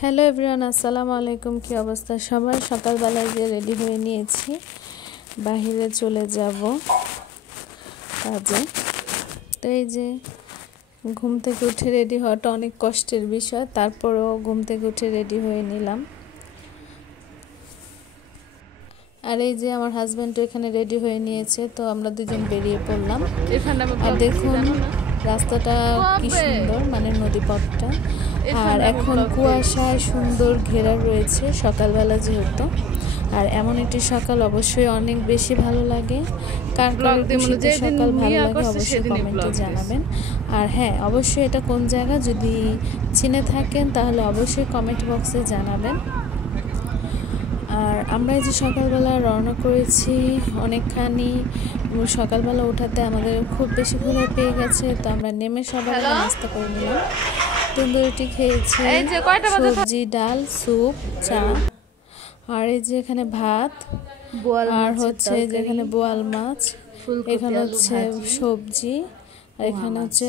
Hello everyone, আসসালামু আলাইকুম। কি অবস্থা সবার? সকালবেলায় যে রেডি হয়ে নিয়েছি, বাহিরে চলে যাব কাজে। তো এই যে ঘুম থেকে উঠে রেডি হওয়াটা অনেক কষ্টের বিষয়, তারপরেও ঘুম থেকে উঠে রেডি হয়ে নিলাম। আর এই যে আমার হাজব্যান্ডও এখানে রেডি হয়ে নিয়েছে, তো আমরা দুজন বেরিয়ে পড়লাম। আর দেখুন রাস্তাটা কি সুন্দর, মানে নদীপথটা। আর এখন কুয়াশায় সুন্দর ঘেরা রয়েছে, সকালবেলা যেহেতু। আর এমন একটি সকাল অবশ্যই অনেক বেশি ভালো লাগে। কার কার শীতের সকাল ভালো লাগে অবশ্যই কমেন্টে জানাবেন। আর হ্যাঁ, অবশ্যই এটা কোন জায়গা যদি চিনে থাকেন তাহলে অবশ্যই কমেন্ট বক্সে জানাবেন। আর আমরা এই যে সকালবেলা রওনা করেছি অনেকখানি। সকালবেলা ওঠাতে আমাদের খুব বেশি ঘুরে পেয়ে গেছে, তো আমরা নেমে সবাই নাস্তা করে নিলাম। তন্দুরি খেয়েছি, সবজি, ডাল, স্যুপ, চা। আর এই যে এখানে ভাত, আর হচ্ছে যেখানে বোয়াল মাছ, এখানে হচ্ছে সবজি, আর এখানে হচ্ছে